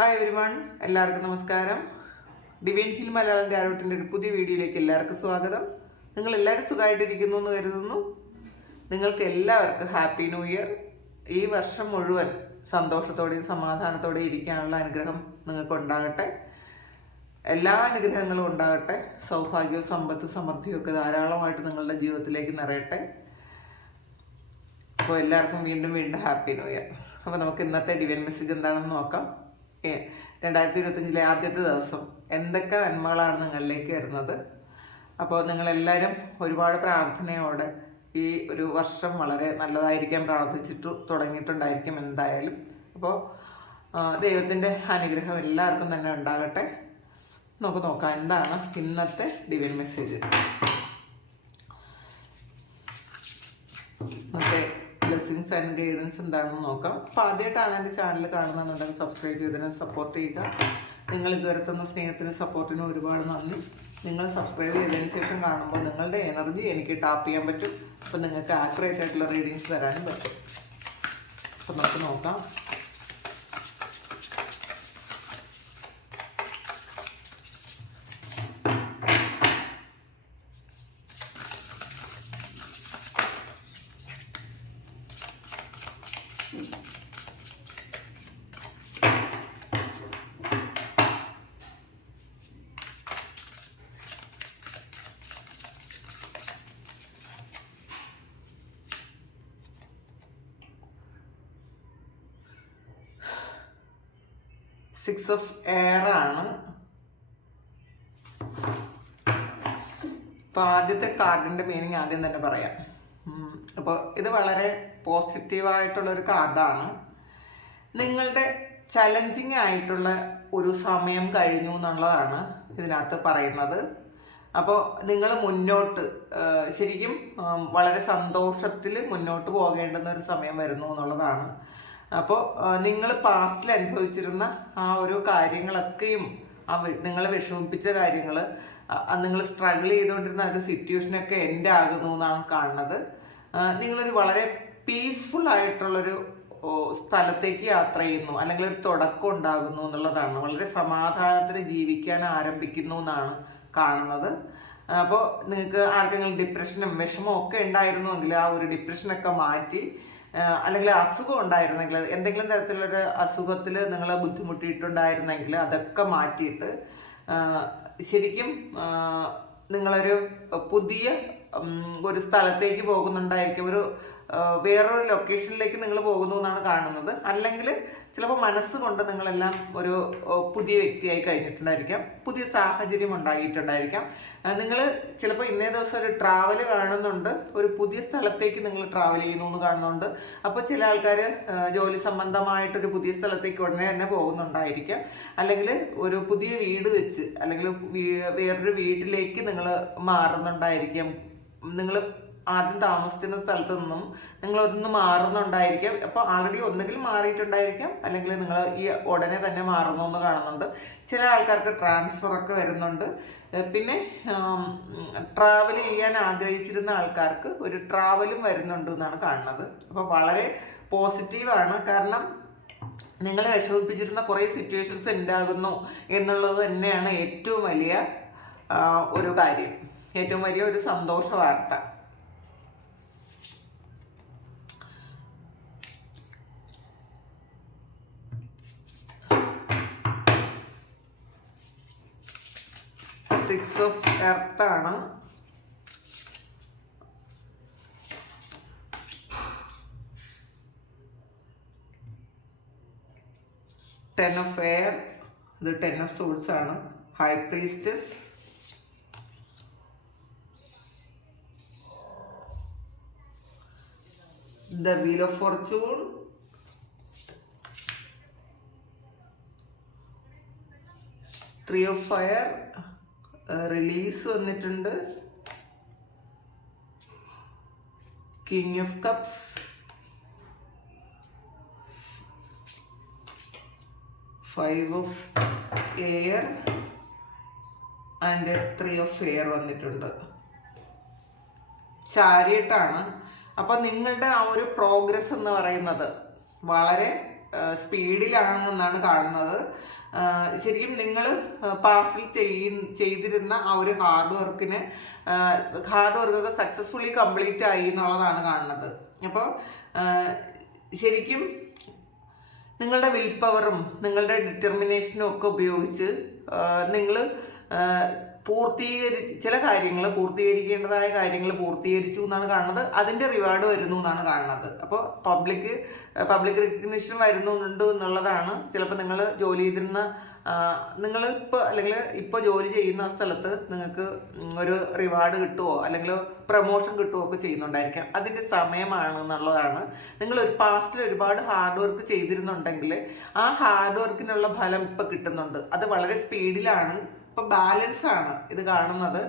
Hi everyone എല്ലാവർക്കും നമസ്കാരം. Divine hill Malayalam ആരോട്ടിന്റെ ഒരു പുതിയ വീഡിയോയിലേക്ക് എല്ലാവർക്കും സ്വാഗതം. നിങ്ങൾ എല്ലാവരും സുഖമായിട്ടിരിക്കുന്നു എന്ന് കരുതുന്നു. നിങ്ങൾക്ക് എല്ലാവർക്കും ഹാപ്പി ന്യൂ ഇയർ ഈ വർഷം മുഴുവൻ സന്തോഷത്തോടെയും സമാധാനത്തോടെയും ഇരിക്കാനുള്ള അനുഗ്രഹം നിങ്ങൾക്ക് ഉണ്ടാകട്ടെ. എല്ലാ അനുഗ്രഹങ്ങളും ഉണ്ടാകട്ടെ. സൗഭാഗ്യവും സമ്പത്ത് സമൃദ്ധിയും ഒക്കെ ധാരാളമായിട്ട് നിങ്ങളുടെ ജീവിതത്തിലേക്ക് നിറയട്ടെ. അപ്പോൾ എല്ലാവർക്കും വീണ്ടും വീണ്ടും ഹാപ്പി ന്യൂ ഇയർ അപ്പോൾ നമുക്ക് ഇന്നത്തെ ഡിവൈൻ മെസ്സേജ് എന്താണെന്ന് നോക്കാം. രണ്ടായിരത്തി ഇരുപത്തഞ്ചിലെ ആദ്യത്തെ ദിവസം. എന്തൊക്കെ നന്മകളാണ് നിങ്ങളിലേക്ക് വരുന്നത്? അപ്പോൾ നിങ്ങളെല്ലാവരും ഒരുപാട് പ്രാർത്ഥനയോടെ ഈ ഒരു വർഷം വളരെ നല്ലതായിരിക്കാൻ പ്രാർത്ഥിച്ചിട്ട് തുടങ്ങിയിട്ടുണ്ടായിരിക്കും എന്തായാലും. അപ്പോൾ ദൈവത്തിന്റെ അനുഗ്രഹം എല്ലാവർക്കും തന്നെ ഉണ്ടാകട്ടെ. നമുക്ക് നോക്കാം എന്താണ് ഇന്നത്തെ ഡിവൈൻ മെസ്സേജ് നമുക്ക് ബ്ലെസ്സിങ്സ് ആൻഡ് ഗൈഡൻസ് എന്താണെന്ന് നോക്കാം. അപ്പോൾ ആദ്യമായിട്ടാണ് എന്റെ ചാനൽ കാണുന്നുണ്ടെങ്കിൽ സബ്സ്ക്രൈബ് ചെയ്തതിന് സപ്പോർട്ട് ചെയ്യുക. നിങ്ങൾ ഇതുവരെ തന്ന സ്നേഹത്തിനും സപ്പോർട്ടിനും ഒരുപാട് നന്ദി. നിങ്ങൾ സബ്സ്ക്രൈബ് ചെയ്തതിന് ശേഷം കാണുമ്പോൾ നിങ്ങളുടെ എനർജി എനിക്ക് ടാപ്പ് ചെയ്യാൻ പറ്റും. അപ്പോൾ നിങ്ങൾക്ക് ആക്യുറേറ്റ് ആയിട്ടുള്ള റീഡിങ്സ് വരാനും പറ്റും. അപ്പോൾ നമുക്ക് നോക്കാം. സിക്സ് ഓഫ് എയർ ആണ്. അപ്പോൾ ആദ്യത്തെ കാർഡിന്റെ മീനിങ് ആദ്യം തന്നെ പറയാം. അപ്പോൾ ഇത് വളരെ പോസിറ്റീവായിട്ടുള്ളൊരു കാർഡാണ് നിങ്ങളുടെ ചലഞ്ചിങ് ആയിട്ടുള്ള ഒരു സമയം കഴിഞ്ഞു എന്നുള്ളതാണ് ഇതിനകത്ത് പറയുന്നത്. അപ്പോൾ നിങ്ങൾ മുന്നോട്ട് ശരിക്കും വളരെ സന്തോഷത്തിൽ മുന്നോട്ട് പോകേണ്ടുന്ന ഒരു സമയം വരുന്നു എന്നുള്ളതാണ്. അപ്പോൾ നിങ്ങൾ പാസ്റ്റിൽ അനുഭവിച്ചിരുന്ന ആ ഒരു കാര്യങ്ങളൊക്കെയും ആ നിങ്ങളെ വിഷമിപ്പിച്ച കാര്യങ്ങൾ നിങ്ങൾ സ്ട്രഗിൾ ചെയ്തുകൊണ്ടിരുന്ന ആ ഒരു സിറ്റുവേഷനൊക്കെ എൻഡ് ആകുന്നു എന്നാണ് കാണുന്നത്. നിങ്ങളൊരു വളരെ പീസ്ഫുൾ ആയിട്ടുള്ളൊരു സ്ഥലത്തേക്ക് യാത്ര ചെയ്യുന്നു അല്ലെങ്കിൽ ഒരു തുടക്കം ഉണ്ടാകുന്നു എന്നുള്ളതാണ്. വളരെ സമാധാനത്തിന് ജീവിക്കാൻ ആരംഭിക്കുന്നു എന്നാണ് കാണുന്നത്. അപ്പോൾ നിങ്ങൾക്ക് ആർക്കെങ്കിലും ഡിപ്രഷനും വിഷമവും ഒക്കെ ഉണ്ടായിരുന്നുവെങ്കിൽ ആ ഒരു ഡിപ്രഷനൊക്കെ മാറ്റി അല്ലെങ്കിൽ അസുഖം ഉണ്ടായിരുന്നെങ്കിൽ എന്തെങ്കിലും തരത്തിലൊരു അസുഖത്തിൽ നിങ്ങൾ ബുദ്ധിമുട്ടിയിട്ടുണ്ടായിരുന്നെങ്കിൽ അതൊക്കെ മാറ്റിയിട്ട് ശരിക്കും നിങ്ങളൊരു പുതിയ ഒരു സ്ഥലത്തേക്ക് പോകുന്നുണ്ടായിരിക്കും. ഒരു വേറൊരു ലൊക്കേഷനിലേക്ക് നിങ്ങൾ പോകുന്നു എന്നാണ് കാണുന്നത്. അല്ലെങ്കിൽ ചിലപ്പോൾ മനസ്സുകൊണ്ട് നിങ്ങളെല്ലാം ഒരു പുതിയ വ്യക്തിയായി കഴിഞ്ഞിട്ടുണ്ടായിരിക്കാം. പുതിയ സാഹചര്യം ഉണ്ടാക്കിയിട്ടുണ്ടായിരിക്കാം നിങ്ങൾ ചിലപ്പോൾ ഇന്നേ ദിവസം ഒരു ട്രാവൽ കാണുന്നുണ്ട്. ഒരു പുതിയ സ്ഥലത്തേക്ക് നിങ്ങൾ ട്രാവൽ ചെയ്യുന്നു എന്ന് കാണുന്നുണ്ട്. അപ്പോൾ ചില ആൾക്കാർ ജോലി സംബന്ധമായിട്ടൊരു പുതിയ സ്ഥലത്തേക്ക് ഉടനെ തന്നെ പോകുന്നുണ്ടായിരിക്കാം. അല്ലെങ്കിൽ ഒരു പുതിയ വീട് വെച്ച് അല്ലെങ്കിൽ വേറൊരു വീട്ടിലേക്ക് നിങ്ങൾ മാറുന്നുണ്ടായിരിക്കാം. നിങ്ങൾ ആദ്യം താമസിക്കുന്ന സ്ഥലത്ത് നിന്നും നിങ്ങൾ ഒന്ന് മാറുന്നുണ്ടായിരിക്കാം. അപ്പോൾ ആൾറെഡി ഒന്നുകിൽ മാറിയിട്ടുണ്ടായിരിക്കാം അല്ലെങ്കിൽ നിങ്ങൾ ഈ ഉടനെ തന്നെ മാറുന്നു എന്ന് കാണുന്നുണ്ട്. ചില ആൾക്കാർക്ക് ട്രാൻസ്ഫർ ഒക്കെ വരുന്നുണ്ട്. പിന്നെ ട്രാവൽ ചെയ്യാൻ ആഗ്രഹിച്ചിരുന്ന ആൾക്കാർക്ക് ഒരു ട്രാവലും വരുന്നുണ്ട് എന്നാണ് കാണുന്നത്. അപ്പോൾ വളരെ പോസിറ്റീവാണ് കാരണം നിങ്ങളെ വിഷമിപ്പിച്ചിരുന്ന കുറേ സിറ്റുവേഷൻസ് ഉണ്ടാകുന്നു എന്നുള്ളത് തന്നെയാണ് ഏറ്റവും വലിയ ഒരു കാര്യം. ഏറ്റവും വലിയ ഒരു സന്തോഷ വാർത്ത. സിക്സ് ഓഫ് എർത്ത് ആണ്. ടെൻ ഓഫ് എയർ ഇത് ടെൻ ഓഫ് സോൾസ് ആണ്. High priestess the wheel of fortune three of fire release വന്നിട്ടുണ്ട്. King of cups five of air and three of air വന്നിട്ടുണ്ട്. ചാരിയട്ടാണ്. അപ്പം നിങ്ങളുടെ ആ ഒരു പ്രോഗ്രസ് എന്ന് പറയുന്നത് വളരെ സ്പീഡിലാണെന്നാണ് കാണുന്നത്. ശരിക്കും നിങ്ങൾ പാർസൽ ചെയ്യ ചെയ്തിരുന്ന ആ ഒരു ഹാർഡ് വർക്കിന് ഹാർഡ് വർക്കൊക്കെ സക്സസ്ഫുള്ളി കംപ്ലീറ്റ് ആയി എന്നുള്ളതാണ് കാണുന്നത്. അപ്പോൾ ശരിക്കും നിങ്ങളുടെ വിൽ പവറും നിങ്ങളുടെ ഡിറ്റർമിനേഷനും ഒക്കെ ഉപയോഗിച്ച് നിങ്ങൾ പൂർത്തീകരി ചില കാര്യങ്ങൾ പൂർത്തീകരിക്കേണ്ടതായ കാര്യങ്ങൾ പൂർത്തീകരിച്ചു എന്നാണ് കാണുന്നത്. അതിന്റെ റിവാർഡ് വരുന്നു എന്നാണ് കാണുന്നത്. അപ്പോൾ പബ്ലിക് പബ്ലിക് റെക്കഗ്നിഷൻ വരുന്നുണ്ട് എന്നുള്ളതാണ്. ചിലപ്പോൾ നിങ്ങൾ ജോലി ചെയ്തിരുന്ന നിങ്ങൾ ഇപ്പോൾ അല്ലെങ്കിൽ ഇപ്പോൾ ജോലി ചെയ്യുന്ന സ്ഥലത്ത് നിങ്ങൾക്ക് ഒരു റിവാർഡ് കിട്ടുമോ അല്ലെങ്കിൽ പ്രൊമോഷൻ കിട്ടുമോ ഒക്കെ ചെയ്യുന്നുണ്ടായിരിക്കാം. അതിന്റെ സമയമാണ് എന്നുള്ളതാണ്. നിങ്ങൾ ഒരു പാസ്റ്റിൽ ഒരുപാട് ഹാർഡ് വർക്ക് ചെയ്തിരുന്നുണ്ടെങ്കിൽ ആ ഹാർഡ് വർക്കിനുള്ള ഫലം ഇപ്പോൾ കിട്ടുന്നുണ്ട്. അത് വളരെ സ്പീഡിലാണ് ബാലൻസ് ആണ് ഇത് കാണുന്നത്.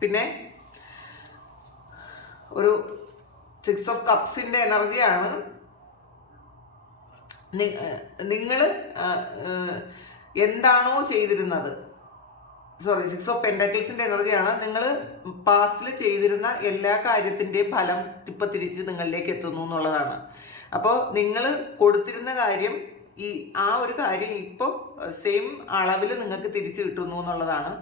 പിന്നെ ഒരു സിക്സ് ഓഫ് കപ്സിന്റെ എനർജിയാണ് നിങ്ങൾ എന്താണോ ചെയ്തിരുന്നത്? സോറി സിക്സ് ഓഫ് പെൻഡക്കിൾസിന്റെ എനർജിയാണ് നിങ്ങൾ പാസ്റ്റിൽ ചെയ്തിരുന്ന എല്ലാ കാര്യത്തിന്റെയും ഫലം ഇപ്പം തിരിച്ച് നിങ്ങളിലേക്ക് എത്തുന്നു എന്നുള്ളതാണ്. അപ്പോൾ നിങ്ങൾ കൊടുത്തിരുന്ന കാര്യം ഈ ആ ഒരു കാര്യം ഇപ്പോൾ സെയിം അളവിൽ നിങ്ങൾക്ക് തിരിച്ചു കിട്ടുന്നു എന്നുള്ളതാണ്.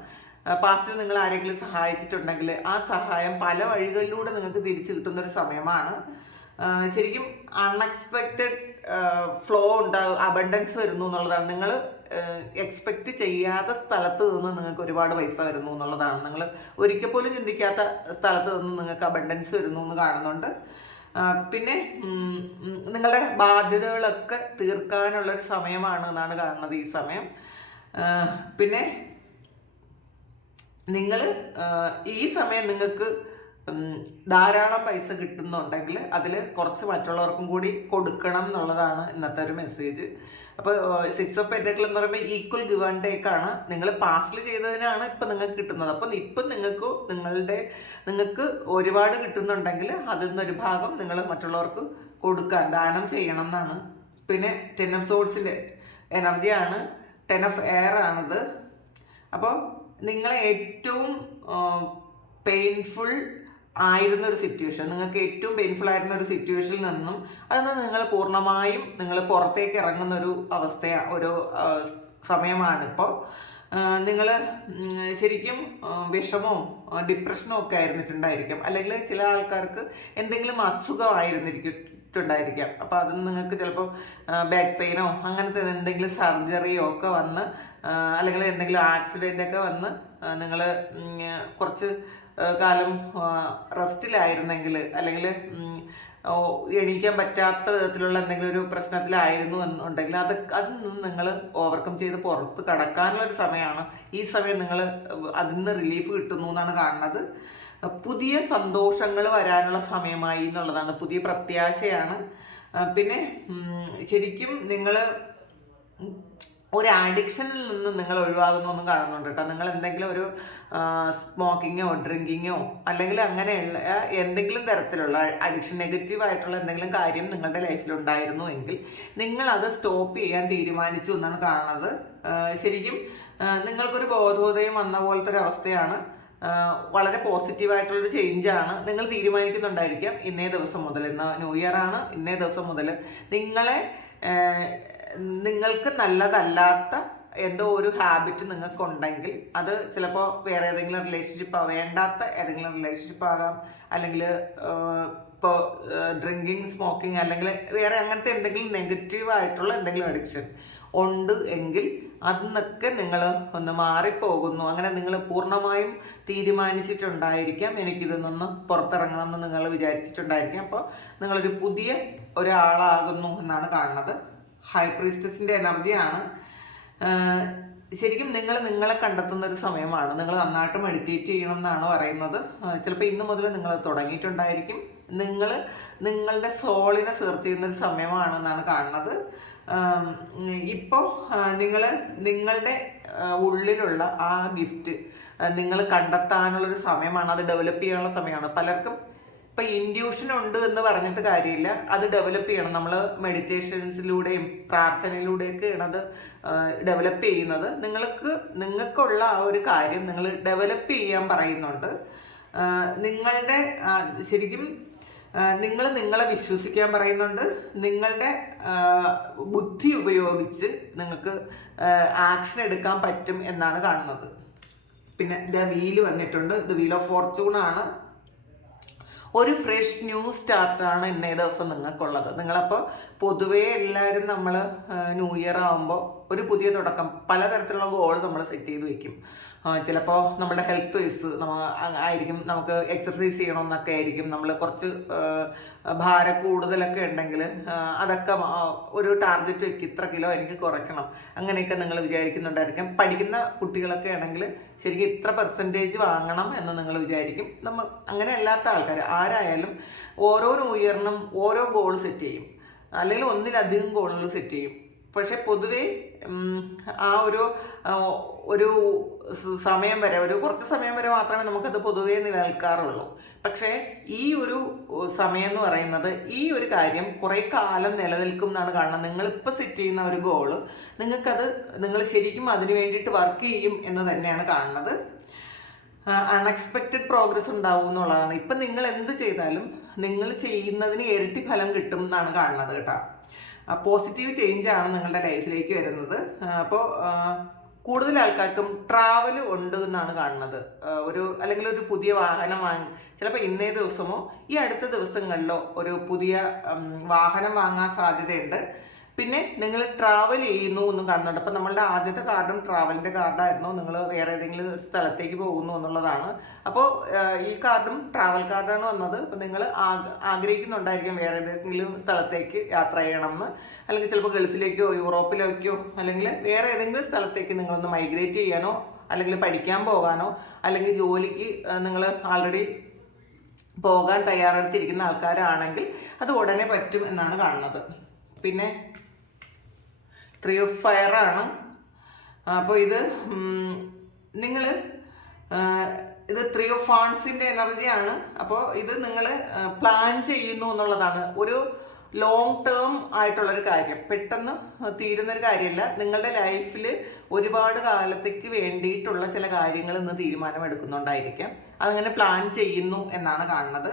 പാസ്റ്റിൽ നിങ്ങൾ ആരെങ്കിലും സഹായിച്ചിട്ടുണ്ടെങ്കിൽ ആ സഹായം പല വഴികളിലൂടെ നിങ്ങൾക്ക് തിരിച്ചു കിട്ടുന്ന ഒരു സമയമാണ് ശരിക്കും അൺഎക്സ്പെക്റ്റഡ് ഫ്ലോ ഉണ്ടാകും അബണ്ടൻസ് വരുന്നു എന്നുള്ളതാണ്. നിങ്ങൾ എക്സ്പെക്റ്റ് ചെയ്യാത്ത സ്ഥലത്ത് നിന്ന് നിങ്ങൾക്ക് ഒരുപാട് പൈസ വരുന്നു എന്നുള്ളതാണ്. നിങ്ങൾ ഒരിക്കൽ പോലും ചിന്തിക്കാത്ത സ്ഥലത്ത് നിന്ന് നിങ്ങൾക്ക് അബണ്ടൻസ് വരുന്നു എന്ന് കാണുന്നുണ്ട്. പിന്നെ നിങ്ങളുടെ ബാധ്യതകളൊക്കെ തീർക്കാനുള്ളൊരു സമയമാണ് എന്നാണ് കാണുന്നത് ഈ സമയം. പിന്നെ നിങ്ങൾ ഈ സമയം നിങ്ങൾക്ക് ധാരാളം പൈസ കിട്ടുന്നുണ്ടെങ്കിൽ അതിൽ കുറച്ച് മറ്റുള്ളവർക്കും കൂടി കൊടുക്കണം എന്നുള്ളതാണ് ഇന്നത്തെ ഒരു മെസ്സേജ് അപ്പോൾ സിക്സ് ഓഫ് പെറ്റക്കിൾ എന്ന് പറയുമ്പോൾ ഈക്വൽ ഗിവ് ആൻഡ് ടേക്ക് ആണ്. നിങ്ങൾ പാസ്റ്റിൽ ചെയ്തതിനാണ് ഇപ്പം നിങ്ങൾക്ക് കിട്ടുന്നത്. അപ്പം ഇപ്പം നിങ്ങൾക്ക് നിങ്ങളുടെ നിങ്ങൾക്ക് ഒരുപാട് കിട്ടുന്നുണ്ടെങ്കിൽ അതിൽ നിന്നൊരു ഭാഗം നിങ്ങൾ മറ്റുള്ളവർക്ക് കൊടുക്കാൻ ദാനം ചെയ്യണം എന്നാണ്. പിന്നെ ടെൻ ഓഫ് സോഡ്സിന്റെ എനർജിയാണ് ടെൻ ഓഫ് എയർ ആണിത്. അപ്പോൾ നിങ്ങളെ ഏറ്റവും പെയിൻഫുൾ ആയിരുന്ന ഒരു സിറ്റുവേഷൻ നിങ്ങൾക്ക് ഏറ്റവും പെയിൻഫുൾ ആയിരുന്ന ഒരു സിറ്റുവേഷനിൽ നിന്നും അതിൽ നിങ്ങൾ പൂർണമായും നിങ്ങൾ പുറത്തേക്ക് ഇറങ്ങുന്ന ഒരു അവസ്ഥ ഒരു സമയമാണിപ്പോൾ നിങ്ങൾ ശരിക്കും വിഷമോ ഡിപ്രഷനോ ഒക്കെ ആയിരുന്നിട്ടുണ്ടായിരിക്കാം. അല്ലെങ്കിൽ ചില ആൾക്കാർക്ക് എന്തെങ്കിലും അസുഖമായിരുന്നിരിക്കും ട്ടുണ്ടായിരിക്കാം അപ്പോൾ അത് നിങ്ങൾക്ക് ചിലപ്പോൾ ബാക്ക് പെയിനോ അങ്ങനത്തെ എന്തെങ്കിലും സർജറിയോ ഒക്കെ വന്ന് അല്ലെങ്കിൽ എന്തെങ്കിലും ആക്സിഡന്റ് ഒക്കെ വന്ന് നിങ്ങൾ കുറച്ച് കാലം റെസ്റ്റിലായിരുന്നെങ്കിൽ അല്ലെങ്കിൽ എണീക്കാൻ പറ്റാത്ത വിധത്തിലുള്ള എന്തെങ്കിലും ഒരു പ്രശ്നത്തിലായിരുന്നു എന്നുണ്ടെങ്കിൽ അത് അതിൽ നിന്ന് നിങ്ങൾ ഓവർകം ചെയ്ത് പുറത്ത് കടക്കാനുള്ള ഒരു സമയമാണ്. ഈ സമയം നിങ്ങൾ അതിൽ നിന്ന് റിലീഫ് കിട്ടുന്നു എന്നാണ് കാണുന്നത്. പുതിയ സന്തോഷങ്ങൾ വരാനുള്ള സമയമായി എന്നുള്ളതാണ്. പുതിയ പ്രത്യാശയാണ്. പിന്നെ ശരിക്കും നിങ്ങൾ ഒരു അഡിക്ഷനിൽ നിന്ന് നിങ്ങൾ ഒഴിവാകുന്നൊന്നും കാണുന്നുണ്ട് കേട്ടോ. നിങ്ങൾ എന്തെങ്കിലും ഒരു സ്മോക്കിങ്ങോ ഡ്രിങ്കിങ്ങോ അല്ലെങ്കിൽ അങ്ങനെയുള്ള എന്തെങ്കിലും തരത്തിലുള്ള അഡിക്ഷൻ നെഗറ്റീവ് ആയിട്ടുള്ള എന്തെങ്കിലും കാര്യം നിങ്ങളുടെ ലൈഫിൽ ഉണ്ടായിരുന്നു എങ്കിൽ നിങ്ങൾ അത് സ്റ്റോപ്പ് ചെയ്യാൻ തീരുമാനിച്ചു എന്നാണ് കാണുന്നത്. ശരിക്കും നിങ്ങൾക്കൊരു ബോധോദയം വന്ന പോലത്തെ ഒരു അവസ്ഥയാണ്. വളരെ പോസിറ്റീവായിട്ടുള്ളൊരു ചേഞ്ചാണ് നിങ്ങൾ തീരുമാനിക്കുന്നുണ്ടായിരിക്കാം. ഇന്നേ ദിവസം മുതൽ ഇന്ന് ന്യൂ ഇയർ ആണ്. ഇന്നേ ദിവസം മുതൽ നിങ്ങളെ നിങ്ങൾക്ക് നല്ലതല്ലാത്ത എന്തോ ഒരു ഹാബിറ്റ് നിങ്ങൾക്കുണ്ടെങ്കിൽ അത് ചിലപ്പോൾ വേറെ ഏതെങ്കിലും റിലേഷൻഷിപ്പ് വേണ്ടാത്ത ഏതെങ്കിലും റിലേഷൻഷിപ്പ് ആകാം. അല്ലെങ്കിൽ ഇപ്പോൾ ഡ്രിങ്കിങ് സ്മോക്കിംഗ് അല്ലെങ്കിൽ വേറെ അങ്ങനത്തെ എന്തെങ്കിലും നെഗറ്റീവായിട്ടുള്ള എന്തെങ്കിലും അഡിക്ഷൻ ഉണ്ട് എങ്കിൽ അതിൽ നിന്നൊക്കെ നിങ്ങൾ ഒന്ന് മാറിപ്പോകുന്നു. അങ്ങനെ നിങ്ങൾ പൂർണമായും തീരുമാനിച്ചിട്ടുണ്ടായിരിക്കാം. എനിക്കിതിൽ നിന്ന് പുറത്തിറങ്ങണം എന്ന് നിങ്ങൾ വിചാരിച്ചിട്ടുണ്ടായിരിക്കാം. അപ്പോൾ നിങ്ങളൊരു പുതിയ ഒരാളാകുന്നു എന്നാണ് കാണുന്നത്. ഹൈ പ്രീസ്റ്റസിന്റെ എനർജിയാണ് ശരിക്കും നിങ്ങൾ നിങ്ങളെ കണ്ടെത്തുന്ന ഒരു സമയമാണ്. നിങ്ങൾ നന്നായിട്ട് മെഡിറ്റേറ്റ് ചെയ്യണം എന്നാണ് പറയുന്നത്. ചിലപ്പോൾ ഇന്ന് മുതൽ നിങ്ങൾ തുടങ്ങിയിട്ടുണ്ടായിരിക്കും. നിങ്ങൾ നിങ്ങളുടെ സോളിനെ സെർച്ച് ചെയ്യുന്ന ഒരു സമയമാണെന്നാണ് കാണുന്നത്. ഇപ്പോൾ നിങ്ങൾ നിങ്ങളുടെ ഉള്ളിലുള്ള ആ ഗിഫ്റ്റ് നിങ്ങൾ കണ്ടെത്താനുള്ളൊരു സമയമാണ്. അത് ഡെവലപ്പ് ചെയ്യാനുള്ള സമയമാണ്. പലർക്കും ഇപ്പൊ ഇൻഡ്യൂഷൻ ഉണ്ട് എന്ന് പറഞ്ഞിട്ട് കാര്യമില്ല. അത് ഡെവലപ്പ് ചെയ്യണം. നമ്മൾ മെഡിറ്റേഷൻസിലൂടെയും പ്രാർത്ഥനയിലൂടെയൊക്കെയാണ് അത് ഡെവലപ്പ് ചെയ്യുന്നത്. നിങ്ങൾക്ക് നിങ്ങൾക്കുള്ള ആ ഒരു കാര്യം നിങ്ങൾ ഡെവലപ്പ് ചെയ്യാൻ പറയുന്നുണ്ട്. നിങ്ങളുടെ ശരിക്കും നിങ്ങൾ നിങ്ങളെ വിശ്വസിക്കാൻ പറയുന്നുണ്ട്. നിങ്ങളുടെ ബുദ്ധി ഉപയോഗിച്ച് നിങ്ങൾക്ക് ആക്ഷൻ എടുക്കാൻ പറ്റും എന്നാണ് കാണുന്നത്. പിന്നെ ദ വീൽ വന്നിട്ടുണ്ട്. ദ വീൽ ഓഫ് ഫോർച്യൂൺ ആണ്. ഒരു ഫ്രഷ് ന്യൂ സ്റ്റാർട്ടാണ് ഇന്നേ ദിവസം നിങ്ങൾക്കുള്ളത്. നിങ്ങളപ്പോൾ പൊതുവേ എല്ലാവരും നമ്മൾ ന്യൂ ഇയർ ആകുമ്പോൾ ഒരു പുതിയ തുടക്കം പലതരത്തിലുള്ള ഗോൾ നമ്മൾ സെറ്റ് ചെയ്ത് വെക്കും. ചിലപ്പോൾ നമ്മുടെ ഹെൽത്ത് വൈസ് നമ്മ ആയിരിക്കും നമുക്ക് എക്സസൈസ് ചെയ്യണം എന്നൊക്കെ ആയിരിക്കും. നമ്മൾ കുറച്ച് ഭാര കൂടുതലൊക്കെ ഉണ്ടെങ്കിൽ അതൊക്കെ ഒരു ടാർഗറ്റ് വെക്കും ഇത്ര കിലോ എനിക്ക് കുറയ്ക്കണം. അങ്ങനെയൊക്കെ നിങ്ങൾ വിചാരിക്കുന്നുണ്ടായിരിക്കും. പഠിക്കുന്ന കുട്ടികളൊക്കെ ആണെങ്കിൽ ശരിക്കും ഇത്ര പെർസെന്റേജ് വാങ്ങണം എന്ന് നിങ്ങൾ വിചാരിക്കും. നമ്മൾ അങ്ങനെ അല്ലാത്ത ആൾക്കാർ ആരായാലും ഓരോ ന്യൂ ഇയറിനും ഓരോ ഗോൾ സെറ്റ് ചെയ്യും. അല്ലെങ്കിൽ ഒന്നിലധികം ഗോളുകൾ സെറ്റ് ചെയ്യും. പക്ഷെ പൊതുവേ ആ ഒരു ഒരു സമയം വരെ ഒരു കുറച്ച് സമയം വരെ മാത്രമേ നമുക്കത് പൊതുവേ നിലനിൽക്കാറുള്ളൂ. പക്ഷേ ഈ ഒരു സമയം എന്ന് പറയുന്നത് ഈ ഒരു കാര്യം കുറേ കാലം നിലനിൽക്കും എന്നാണ് കാണുന്നത്. നിങ്ങളിപ്പോൾ സെറ്റ് ചെയ്യുന്ന ഒരു ഗോൾ നിങ്ങൾക്കത് നിങ്ങൾ ശരിക്കും അതിന് വേണ്ടിയിട്ട് വർക്ക് ചെയ്യും എന്ന് തന്നെയാണ് കാണുന്നത്. അൺഎക്സ്പെക്റ്റഡ് പ്രോഗ്രസ് ഉണ്ടാവും എന്നുള്ളതാണ്. ഇപ്പം നിങ്ങൾ എന്ത് ചെയ്താലും നിങ്ങൾ ചെയ്യുന്നതിന് ഇരട്ടി ഫലം കിട്ടും എന്നാണ് കാണുന്നത് കേട്ടോ. പോസിറ്റീവ് ചേഞ്ച് ആണ് നിങ്ങളുടെ ലൈഫിലേക്ക് വരുന്നത്. അപ്പോൾ കൂടുതൽ ആൾക്കാർക്കും ട്രാവൽ ഉണ്ട് എന്നാണ് കാണുന്നത്. ഒരു അല്ലെങ്കിൽ ഒരു പുതിയ വാഹനം വാങ്ങി ചിലപ്പോൾ ഇന്നേ ദിവസമോ ഈ അടുത്ത ദിവസങ്ങളിലോ ഒരു പുതിയ വാഹനം വാങ്ങാൻ സാധ്യതയുണ്ട്. പിന്നെ നിങ്ങൾ ട്രാവൽ ചെയ്യുന്നു എന്നും കാണുന്നുണ്ട്. അപ്പം നമ്മളുടെ ആദ്യത്തെ കാർഡും ട്രാവലിന്റെ കാർഡായിരുന്നു നിങ്ങൾ വേറെ ഏതെങ്കിലും ഒരു സ്ഥലത്തേക്ക് പോകുന്നു എന്നുള്ളതാണ്. അപ്പോൾ ഈ കാർഡും ട്രാവൽ കാർഡാണ് വന്നത്. അപ്പം നിങ്ങൾ ആഗ്രഹിക്കുന്നുണ്ടായിരിക്കും വേറെ ഏതെങ്കിലും സ്ഥലത്തേക്ക് യാത്ര ചെയ്യണമെന്ന്. അല്ലെങ്കിൽ ചിലപ്പോൾ ഗൾഫിലേക്കോ യൂറോപ്പിലേക്കോ അല്ലെങ്കിൽ വേറെ ഏതെങ്കിലും സ്ഥലത്തേക്ക് നിങ്ങളൊന്ന് മൈഗ്രേറ്റ് ചെയ്യാനോ അല്ലെങ്കിൽ പഠിക്കാൻ പോകാനോ അല്ലെങ്കിൽ ജോലിക്ക് നിങ്ങൾ ആൾറെഡി പോകാൻ തയ്യാറെടുത്തിരിക്കുന്ന ആൾക്കാരാണെങ്കിൽ അത് ഉടനെ പറ്റും എന്നാണ് കാണുന്നത്. പിന്നെ ത്രീ ഓഫ് ഫയർ ആണ് അപ്പോൾ ഇത് നിങ്ങൾ ഇത് ത്രീ ഓഫ് ഫാൺസിന്റെ എനർജിയാണ് അപ്പോൾ ഇത് നിങ്ങൾ പ്ലാൻ ചെയ്യുന്നു എന്നുള്ളതാണ്. ഒരു ലോങ് ടേം ആയിട്ടുള്ളൊരു കാര്യം. പെട്ടെന്ന് തീരുന്നൊരു കാര്യമല്ല നിങ്ങളുടെ ലൈഫിൽ ഒരുപാട് കാലത്തേക്ക് വേണ്ടിയിട്ടുള്ള ചില കാര്യങ്ങൾ ഇന്ന് തീരുമാനമെടുക്കുന്നുണ്ടായിരിക്കാം. അതങ്ങനെ പ്ലാൻ ചെയ്യുന്നു എന്നാണ് കാണുന്നത്.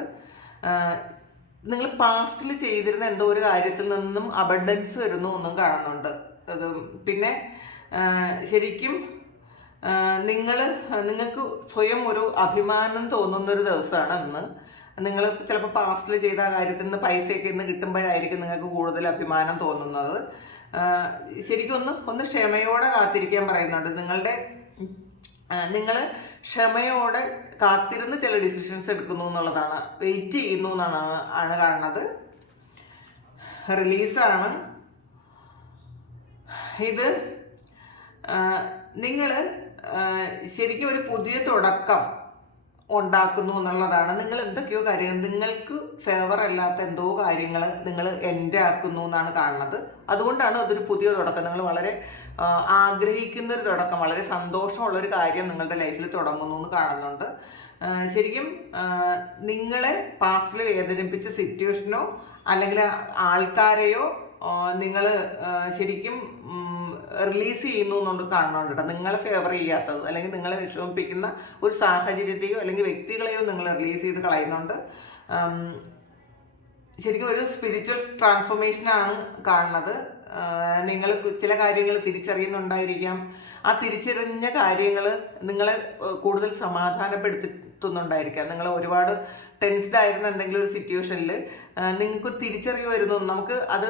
നിങ്ങൾ പാസ്റ്റിൽ ചെയ്തിരുന്ന എന്തോ ഒരു കാര്യത്തിൽ നിന്നും അബണ്ടൻസ് വരുന്നു എന്നും കാണുന്നുണ്ട്. പിന്നെ ശരിക്കും നിങ്ങൾ നിങ്ങൾക്ക് സ്വയം ഒരു അഭിമാനം തോന്നുന്ന ഒരു ദിവസമാണ് അന്ന്. നിങ്ങൾ ചിലപ്പോൾ പാസ്റ്റിൽ ചെയ്ത കാര്യത്തിൽ നിന്ന് പൈസയൊക്കെ ഇന്ന് കിട്ടുമ്പോഴായിരിക്കും നിങ്ങൾക്ക് കൂടുതൽ അഭിമാനം തോന്നുന്നത്. ശരിക്കും ഒന്ന് ഒന്ന് ക്ഷമയോടെ കാത്തിരിക്കാൻ പറയുന്നുണ്ട്. നിങ്ങളുടെ നിങ്ങൾ ക്ഷമയോടെ കാത്തിരുന്ന് ചില ഡിസിഷൻസ് എടുക്കുന്നു എന്നുള്ളതാണ്. വെയിറ്റ് ചെയ്യുന്നു എന്നാണ് ആണ് കാണുന്നത്. റിലീസാണ് ഇത് നിങ്ങൾ ശരിക്കും ഒരു പുതിയ തുടക്കം ഉണ്ടാക്കുന്നു എന്നുള്ളതാണ്. നിങ്ങൾ എന്തൊക്കെയോ കാര്യങ്ങൾ നിങ്ങൾക്ക് ഫേവർ അല്ലാത്ത എന്തോ കാര്യങ്ങൾ നിങ്ങൾ എന്റെ ആക്കുന്നു എന്നാണ് കാണുന്നത്. അതുകൊണ്ടാണ് അതൊരു പുതിയ തുടക്കം. നിങ്ങൾ വളരെ ആഗ്രഹിക്കുന്ന ഒരു തുടക്കം വളരെ സന്തോഷമുള്ള ഒരു കാര്യം നിങ്ങളുടെ ലൈഫിൽ തുടങ്ങുന്നു എന്ന് കാണുന്നുണ്ട്. ശരിക്കും നിങ്ങളെ പാസ്റ്റിൽ വേദനിപ്പിച്ച സിറ്റുവേഷനോ അല്ലെങ്കിൽ ആൾക്കാരെയോ നിങ്ങൾ ശരിക്കും റിലീസ് ചെയ്യുന്നു എന്നുകൊണ്ട് കാണണം കേട്ടോ. നിങ്ങളെ ഫേവർ ചെയ്യാത്തത് അല്ലെങ്കിൽ നിങ്ങളെ വിഷമിപ്പിക്കുന്ന ഒരു സാഹചര്യത്തെയോ അല്ലെങ്കിൽ വ്യക്തികളെയോ നിങ്ങൾ റിലീസ് ചെയ്ത് കളയുന്നുണ്ട്. ശരിക്കും ഒരു സ്പിരിച്വൽ ട്രാൻസ്ഫോർമേഷനാണ് കാണുന്നത്. നിങ്ങൾ ചില കാര്യങ്ങൾ തിരിച്ചറിയുന്നുണ്ടായിരിക്കാം. ആ തിരിച്ചറിഞ്ഞ കാര്യങ്ങൾ നിങ്ങളെ കൂടുതൽ സമാധാനപ്പെടുത്തുന്നുണ്ടായിരിക്കാം. നിങ്ങൾ ഒരുപാട് ടെൻസ്ഡ് ആയിരുന്ന എന്തെങ്കിലും ഒരു സിറ്റുവേഷനിൽ നിങ്ങൾക്ക് തിരിച്ചറിവ് വരുന്നു നമുക്ക് അത്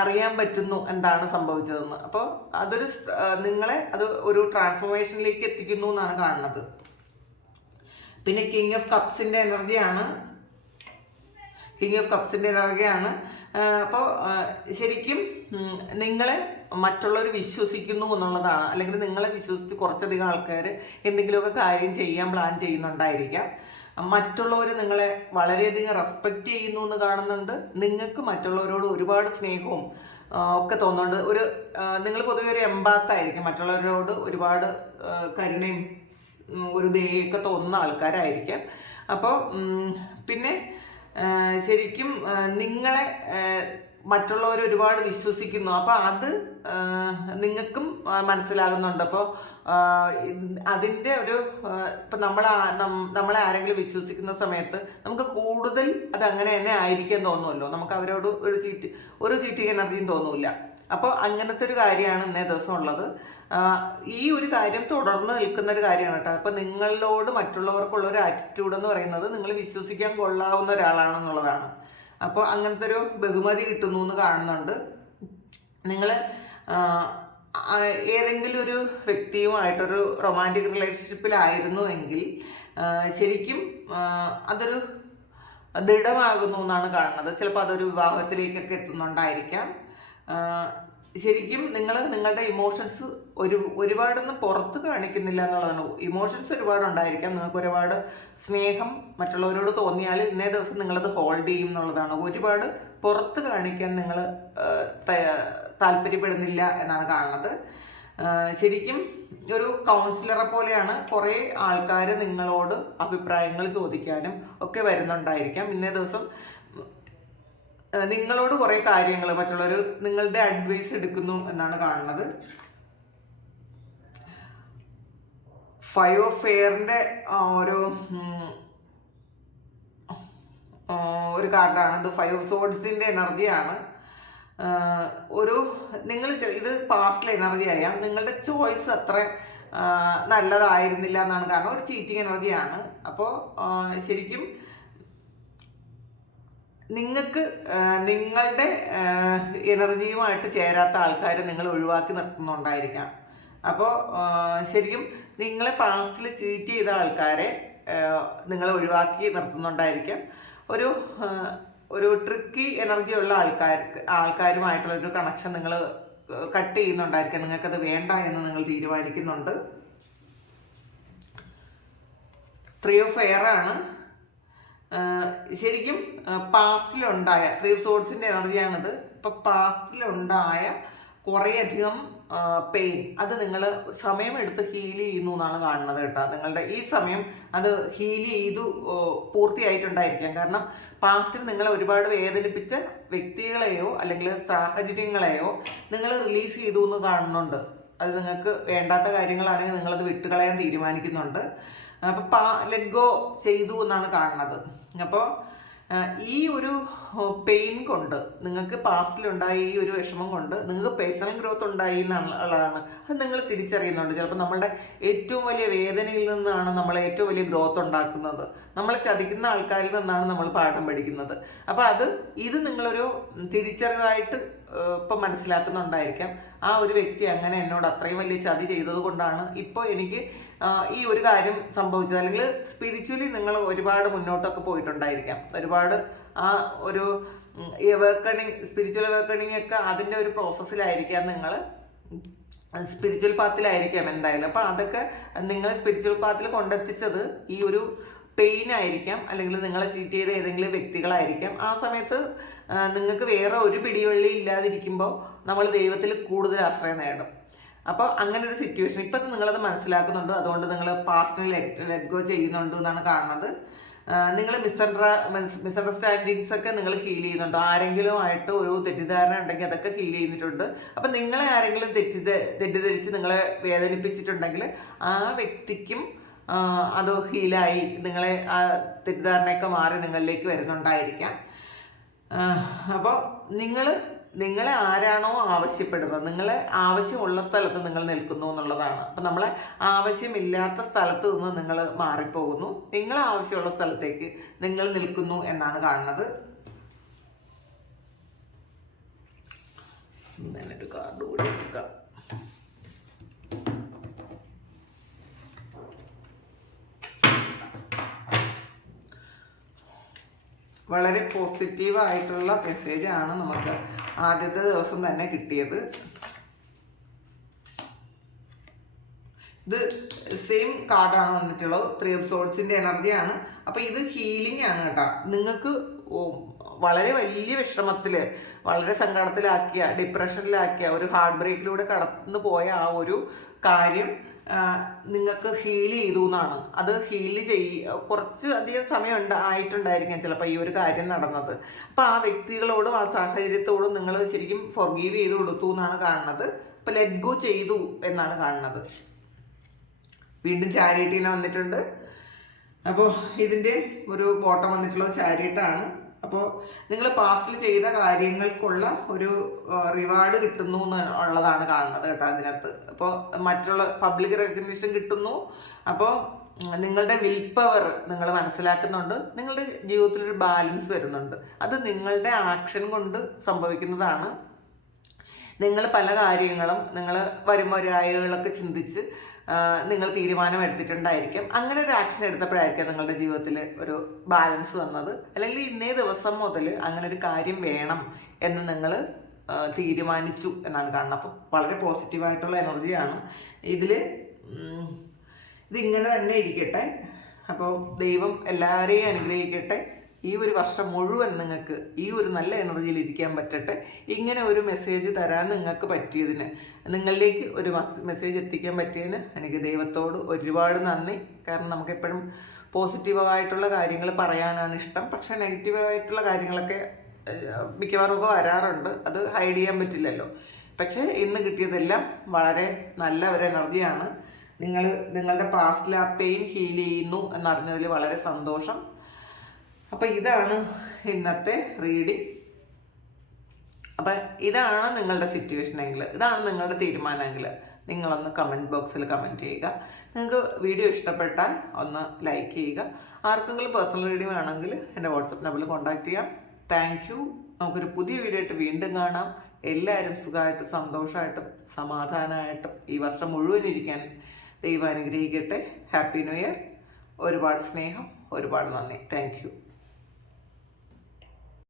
അറിയാൻ പറ്റുന്നു എന്താണ് സംഭവിച്ചതെന്ന്. അപ്പോൾ അതൊരു നിങ്ങളെ അത് ഒരു ട്രാൻസ്ഫോർമേഷനിലേക്ക് എത്തിക്കുന്നു എന്നാണ് കാണുന്നത്. പിന്നെ കിങ് ഓഫ് കപ്സിന്റെ എനർജിയാണ്. കിങ് ഓഫ് കപ്സിന്റെ എനർജിയാണ്. അപ്പോൾ ശരിക്കും നിങ്ങളെ മറ്റുള്ളവർ വിശ്വസിക്കുന്നു എന്നുള്ളതാണ്. അല്ലെങ്കിൽ നിങ്ങളെ വിശ്വസിച്ച് കുറച്ചധികം ആൾക്കാർ എന്തെങ്കിലുമൊക്കെ കാര്യം ചെയ്യാൻ പ്ലാൻ ചെയ്യുന്നുണ്ടായിരിക്കാം. മറ്റുള്ളവർ നിങ്ങളെ വളരെയധികം റെസ്പെക്റ്റ് ചെയ്യുന്നു എന്ന് കാണുന്നുണ്ട്. നിങ്ങൾക്ക് മറ്റുള്ളവരോട് ഒരുപാട് സ്നേഹവും ഒക്കെ തോന്നുന്നുണ്ട്. ഒരു നിങ്ങൾ പൊതുവെ ഒരു എമ്പാത്തായിരിക്കും മറ്റുള്ളവരോട് ഒരുപാട് കരുണയും ഒരു ദയൊക്കെ തോന്നുന്ന ആൾക്കാരായിരിക്കാം. അപ്പോൾ പിന്നെ ശരിക്കും നിങ്ങളെ മറ്റുള്ളവർ ഒരുപാട് വിശ്വസിക്കുന്നു. അപ്പോൾ അത് നിങ്ങൾക്കും മനസ്സിലാകുന്നുണ്ട്. അപ്പോൾ അതിന്റെ ഒരു ഇപ്പം നമ്മൾ നമ്മളെ ആരെങ്കിലും വിശ്വസിക്കുന്ന സമയത്ത് നമുക്ക് കൂടുതൽ അത് അങ്ങനെ തന്നെ ആയിരിക്കാൻ തോന്നുമല്ലോ. നമുക്ക് അവരോട് ഒരു ചീറ്റ് ഒരു ചീറ്റിംഗ് എനർജിയും തോന്നൂല അപ്പോൾ അങ്ങനത്തെ ഒരു കാര്യമാണ് ഇന്നേ ദിവസം ഉള്ളത്. ഈ ഒരു കാര്യം തുടർന്ന് നിൽക്കുന്ന ഒരു കാര്യമാണ് കേട്ടോ. അപ്പോൾ നിങ്ങളോട് മറ്റുള്ളവർക്കുള്ള ഒരു ആറ്റിറ്റ്യൂഡ് എന്ന് പറയുന്നത് നിങ്ങൾ വിശ്വസിക്കാൻ കൊള്ളാവുന്ന ഒരാളാണെന്നുള്ളതാണ്. അപ്പോൾ അങ്ങനത്തെ ഒരു ബഹുമതി കിട്ടുന്നു എന്ന് കാണുന്നുണ്ട് നിങ്ങൾ ഏതെങ്കിലും ഒരു വ്യക്തിയുമായിട്ടൊരു റൊമാന്റിക് റിലേഷൻഷിപ്പിലായിരുന്നു എങ്കിൽ ശരിക്കും അതൊരു ദൃഢമാകുന്നു എന്നാണ് കാണുന്നത്. ചിലപ്പോൾ അതൊരു വിവാഹത്തിലേക്കൊക്കെ എത്തുന്നുണ്ടായിരിക്കാം. ശരിക്കും നിങ്ങൾ നിങ്ങളുടെ ഇമോഷൻസ് ഒരു ഒരുപാടൊന്നും പുറത്ത് കാണിക്കുന്നില്ല എന്നുള്ളതാണ്. ഇമോഷൻസ് ഒരുപാട് ഉണ്ടായിരിക്കാം. നിങ്ങൾക്ക് ഒരുപാട് സ്നേഹം മറ്റുള്ളവരോട് തോന്നിയാൽ ഇന്നേ ദിവസം നിങ്ങളത് ഹോൾഡ് ചെയ്യും എന്നുള്ളതാണ്. ഒരുപാട് പുറത്ത് കാണിക്കാൻ നിങ്ങൾ താല്പര്യപ്പെടുന്നില്ല എന്നാണ് കാണുന്നത്. ശരിക്കും ഒരു കൗൺസിലറെ പോലെയാണ് കുറേ ആൾക്കാർ നിങ്ങളോട് അഭിപ്രായങ്ങൾ ചോദിക്കാനും ഒക്കെ വരുന്നുണ്ടായിരിക്കാം. ഇന്നേ ദിവസം നിങ്ങളോട് കുറേ കാര്യങ്ങൾ മറ്റുള്ളവർ നിങ്ങളുടെ അഡ്വൈസ് എടുക്കുന്നു എന്നാണ് കാണുന്നത്. ഓഫ് ഫെയറിന്റെ ഒരു ഒരു കാർഡാണ്. ഇത് ഫൈവ് സോഡ്സിന്റെ എനർജിയാണ് ഒരു നിങ്ങൾ ഇത് പാസ്റ്റിലെ എനർജി ആയാൽ നിങ്ങളുടെ ചോയ്സ് അത്ര നല്ലതായിരുന്നില്ല എന്നാണ്. കാരണം ഒരു ചീറ്റിംഗ് എനർജിയാണ് അപ്പോൾ ശരിക്കും നിങ്ങൾക്ക് നിങ്ങളുടെ എനർജിയുമായിട്ട് ചേരാത്ത ആൾക്കാരെ നിങ്ങൾ ഒഴിവാക്കി നിർത്തുന്നുണ്ടായിരിക്കാം. അപ്പോൾ ശരിക്കും നിങ്ങളെ പാസ്റ്റിൽ ചീറ്റ് ചെയ്ത ആൾക്കാരെ നിങ്ങൾ ഒഴിവാക്കി നിർത്തുന്നുണ്ടായിരിക്കാം. ഒരു ഒരു ട്രിക്കി എനർജി ഉള്ള ആൾക്കാർക്ക് ആൾക്കാരുമായിട്ടുള്ള ഒരു കണക്ഷൻ നിങ്ങൾ കട്ട് ചെയ്യുന്നുണ്ടായിരിക്കാം. നിങ്ങൾക്കത് വേണ്ട എന്ന് നിങ്ങൾ തീരുമാനിക്കുന്നുണ്ട്. ത്രീ ഓഫ് എയർ ആണ്. ശരിക്കും പാസ്റ്റിലുണ്ടായ ത്രീ സോഡ്സിന്റെ എനർജിയാണിത്. ഇപ്പം പാസ്റ്റിലുണ്ടായ കുറേയധികം പെയിൻ അത് നിങ്ങൾ സമയമെടുത്ത് ഹീൽ ചെയ്യുന്നു എന്നാണ് കാണുന്നത് കേട്ടോ. നിങ്ങളുടെ ഈ സമയം അത് ഹീൽ ചെയ്തു പൂർത്തിയായിട്ടുണ്ടായിരിക്കാം. കാരണം പാസ്റ്റിൽ നിങ്ങളെ ഒരുപാട് വേദനിപ്പിച്ച വ്യക്തികളെയോ അല്ലെങ്കിൽ സാഹചര്യങ്ങളെയോ നിങ്ങൾ റിലീസ് ചെയ്തു എന്ന് കാണുന്നുണ്ട്. അത് നിങ്ങൾക്ക് വേണ്ടാത്ത കാര്യങ്ങളാണെങ്കിൽ നിങ്ങളത് വിട്ടുകളയാൻ തീരുമാനിക്കുന്നുണ്ട്. അപ്പം പാ ലെറ്റ് ഗോ ചെയ്തു എന്നാണ് കാണുന്നത്. അപ്പോൾ ഈ ഒരു പെയിൻ കൊണ്ട് നിങ്ങൾക്ക് പാസ്റ്റിലുണ്ടായ ഈ ഒരു വിഷമം കൊണ്ട് നിങ്ങൾക്ക് പേഴ്സണൽ ഗ്രോത്ത് ഉണ്ടായി എന്നുള്ളതാണ്. അത് നിങ്ങൾ തിരിച്ചറിയുന്നുണ്ട്. ചിലപ്പോൾ നമ്മളുടെ ഏറ്റവും വലിയ വേദനയിൽ നിന്നാണ് നമ്മൾ ഏറ്റവും വലിയ ഗ്രോത്ത് ഉണ്ടാക്കുന്നത്. നമ്മൾ ചതിക്കുന്ന ആൾക്കാരിൽ നിന്നാണ് നമ്മൾ പാഠം പഠിക്കുന്നത്. അപ്പോൾ അത് ഇത് നിങ്ങളൊരു തിരിച്ചറിവായിട്ട് ഇപ്പം മനസ്സിലാക്കുന്നുണ്ടായിരിക്കാം. ആ ഒരു വ്യക്തി അങ്ങനെ എന്നോട് അത്രയും വലിയ ചതി ചെയ്തത് കൊണ്ടാണ് ഇപ്പോൾ എനിക്ക് ഈ ഒരു കാര്യം സംഭവിച്ചത്. അല്ലെങ്കിൽ സ്പിരിച്വലി നിങ്ങൾ ഒരുപാട് മുന്നോട്ടൊക്കെ പോയിട്ടുണ്ടായിരിക്കാം. ഒരുപാട് ആ ഒരു വേക്കണിങ് സ്പിരിച്വൽ വേക്കണിങ് ഒക്കെ അതിന്റെ ഒരു പ്രോസസ്സിലായിരിക്കാം നിങ്ങൾ സ്പിരിച്വൽ പാത്തിലായിരിക്കാം എന്തായാലും. അപ്പം അതൊക്കെ നിങ്ങൾ സ്പിരിച്വൽ പാത്തിൽ കൊണ്ടെത്തിച്ചത് ഈ ഒരു പെയിൻ ആയിരിക്കാം. അല്ലെങ്കിൽ നിങ്ങളെ ചീറ്റ് ചെയ്ത ഏതെങ്കിലും വ്യക്തികളായിരിക്കാം. ആ സമയത്ത് നിങ്ങൾക്ക് വേറെ ഒരു പിടിവള്ളി ഇല്ലാതിരിക്കുമ്പോൾ നമ്മൾ ദൈവത്തിൽ കൂടുതൽ ആശ്രയം നേടും. അപ്പോൾ അങ്ങനെ ഒരു സിറ്റുവേഷൻ ഇപ്പം നിങ്ങളത് മനസ്സിലാക്കുന്നുണ്ട്. അതുകൊണ്ട് നിങ്ങൾ പാസ്റ്റിൽ ലെറ്റ് ഗോ ചെയ്യുന്നുണ്ട് എന്നാണ് കാണുന്നത്. നിങ്ങൾ മിസ്അണ്ടർ മിസ്അണ്ടർസ്റ്റാൻഡിങ്സ് ഒക്കെ നിങ്ങൾ ഹീൽ ചെയ്യുന്നുണ്ടോ. ആരെങ്കിലും ആയിട്ട് ഒരു തെറ്റിദ്ധാരണ ഉണ്ടെങ്കിൽ അതൊക്കെ ഹീൽ ചെയ്തിട്ടുണ്ട് അപ്പം നിങ്ങളെ ആരെങ്കിലും തെറ്റിദ്ധ തെറ്റിദ്ധരിച്ച് നിങ്ങളെ വേദനിപ്പിച്ചിട്ടുണ്ടെങ്കിൽ ആ വ്യക്തിക്കും അത് ഹീലായി നിങ്ങളെ ആ തെറ്റിദ്ധാരണയൊക്കെ മാറി നിങ്ങളിലേക്ക് വരുന്നുണ്ടായിരിക്കാം. അപ്പോൾ നിങ്ങൾ നിങ്ങളെ ആരാണോ ആവശ്യപ്പെടുന്നത് നിങ്ങളെ ആവശ്യമുള്ള സ്ഥലത്ത് നിങ്ങൾ നിൽക്കുന്നു എന്നുള്ളതാണ്. അപ്പം നമ്മളെ ആവശ്യമില്ലാത്ത സ്ഥലത്ത് നിന്ന് നിങ്ങൾ മാറിപ്പോകുന്നു. നിങ്ങളെ ആവശ്യമുള്ള സ്ഥലത്തേക്ക് നിങ്ങൾ നിൽക്കുന്നു എന്നാണ് കാണുന്നത്. ഞാനൊരു കാർഡ് കൂടി എടുക്കാം. വളരെ പോസിറ്റീവ് ആയിട്ടുള്ള മെസ്സേജ് ആണ് നമുക്ക് ആദ്യത്തെ ദിവസം തന്നെ കിട്ടിയത്. ഇത് സെയിം കാർഡാണ് വന്നിട്ടുള്ളത്. ത്രീ എപ്പിസോഡ്സിന്റെ എനർജിയാണ് അപ്പോൾ ഇത് ഹീലിംഗ് ആണ് കേട്ടോ. നിങ്ങൾക്ക് വളരെ വലിയ വിഷമത്തിൽ വളരെ സങ്കടത്തിലാക്കിയ ഡിപ്രഷനിലാക്കിയ ഒരു ഹാർട്ട് ബ്രേക്കിലൂടെ കടന്നു പോയ ആ ഒരു കാര്യം നിങ്ങൾക്ക് ഹീൽ ചെയ്തു എന്നാണ് അത് ഹീൽ ചെയ്യ കുറച്ച് അധികം സമയം ഉണ്ട് ആയിട്ടുണ്ടായിരിക്കാം ചിലപ്പോൾ ഈ ഒരു കാര്യം നടന്നത്. അപ്പോൾ ആ വ്യക്തികളോടും ആ സാഹചര്യത്തോടും നിങ്ങൾ ശരിക്കും ഫൊർഗീവ് ചെയ്ത് കൊടുത്തു എന്നാണ് കാണുന്നത്. അപ്പോൾ ലെറ്റ് ഗോ ചെയ്തു എന്നാണ് കാണുന്നത്. വീണ്ടും ചാരിറ്റീനെ വന്നിട്ടുണ്ട്. അപ്പോൾ ഇതിന്റെ ഒരു ബോട്ടം വന്നിട്ടുള്ളത് ചാരിറ്റാണ് അപ്പോൾ നിങ്ങൾ പാസ്റ്റിൽ ചെയ്ത കാര്യങ്ങൾക്കുള്ള ഒരു റിവാർഡ് കിട്ടുന്നു എന്നുള്ളതാണ് കാണുന്നത് കേട്ടോ അതിനകത്ത്. അപ്പോൾ മറ്റുള്ള പബ്ലിക് റെക്കഗ്നിഷൻ കിട്ടുന്നു. അപ്പോൾ നിങ്ങളുടെ വിൽ പവർ നിങ്ങൾ മനസ്സിലാക്കുന്നുണ്ട്. നിങ്ങളുടെ ജീവിതത്തിൽ ഒരു ബാലൻസ് വരുന്നുണ്ട്. അത് നിങ്ങളുടെ ആക്ഷൻ കൊണ്ട് സംഭവിക്കുന്നതാണ്. നിങ്ങൾ പല കാര്യങ്ങളും നിങ്ങൾ വരുമൊരായകളൊക്കെ ചിന്തിച്ച് നിങ്ങൾ തീരുമാനം എടുത്തിട്ടുണ്ടായിരിക്കും. അങ്ങനെ ഒരു ആക്ഷൻ എടുത്തപ്പോഴായിരിക്കും നിങ്ങളുടെ ജീവിതത്തിൽ ഒരു ബാലൻസ് വന്നത്. അല്ലെങ്കിൽ ഇന്നേ ദിവസം മുതൽ അങ്ങനെ ഒരു കാര്യം വേണം എന്ന് നിങ്ങൾ തീരുമാനിച്ചു എന്നാണ് കാണുന്നത്. അപ്പം വളരെ പോസിറ്റീവായിട്ടുള്ള എനർജിയാണ് ഇതിൽ ഇതിങ്ങനെ തന്നെ ഇരിക്കട്ടെ. അപ്പോൾ ദൈവം എല്ലാവരെയും അനുഗ്രഹിക്കട്ടെ. ഈ ഒരു വർഷം മുഴുവൻ നിങ്ങൾക്ക് ഈ ഒരു നല്ല എനർജിയിൽ ഇരിക്കാൻ പറ്റട്ടെ. ഇങ്ങനെ ഒരു മെസ്സേജ് തരാൻ നിങ്ങൾക്ക് പറ്റിയതിന്. നിങ്ങളിലേക്ക് ഒരു മെസ്സേജ് എത്തിക്കാൻ പറ്റിയതിന് എനിക്ക് ദൈവത്തോട് ഒരുപാട് നന്ദി. കാരണം നമുക്കെപ്പോഴും പോസിറ്റീവായിട്ടുള്ള കാര്യങ്ങൾ പറയാനാണ് ഇഷ്ടം. പക്ഷേ നെഗറ്റീവായിട്ടുള്ള കാര്യങ്ങളൊക്കെ മിക്കവാറും ഒക്കെ വരാറുണ്ട്. അത് ഹൈഡ് ചെയ്യാൻ പറ്റില്ലല്ലോ. പക്ഷേ ഇന്ന് കിട്ടിയതെല്ലാം വളരെ നല്ല ഒരു എനർജിയാണ് നിങ്ങൾ നിങ്ങളുടെ പാസ്റ്റിൽ ആ പെയിൻ ഹീൽ ചെയ്യുന്നു എന്നറിഞ്ഞതിൽ വളരെ സന്തോഷം. അപ്പം ഇതാണ് ഇന്നത്തെ റീഡിങ് അപ്പം ഇതാണ് നിങ്ങളുടെ സിറ്റുവേഷൻ എങ്കിൽ ഇതാണ് നിങ്ങളുടെ തീരുമാനമെങ്കിൽ നിങ്ങളൊന്ന് കമന്റ് ബോക്സിൽ കമന്റ് ചെയ്യുക. നിങ്ങൾക്ക് വീഡിയോ ഇഷ്ടപ്പെട്ടാൽ ഒന്ന് ലൈക്ക് ചെയ്യുക. ആർക്കെങ്കിലും പേഴ്സണൽ റീഡിങ് വേണമെങ്കിൽ എന്റെ വാട്സപ്പ് നമ്പറിൽ കോൺടാക്ട് ചെയ്യാം. താങ്ക് യു നമുക്കൊരു പുതിയ വീഡിയോ ആയിട്ട് വീണ്ടും കാണാം. എല്ലാവരും സുഖമായിട്ട് സന്തോഷമായിട്ടും സമാധാനമായിട്ടും ഈ വർഷം മുഴുവൻ ഇരിക്കാൻ ദൈവം അനുഗ്രഹിക്കട്ടെ. ഹാപ്പി ന്യൂ ഇയർ ഒരുപാട് സ്നേഹം ഒരുപാട് നന്ദി. താങ്ക്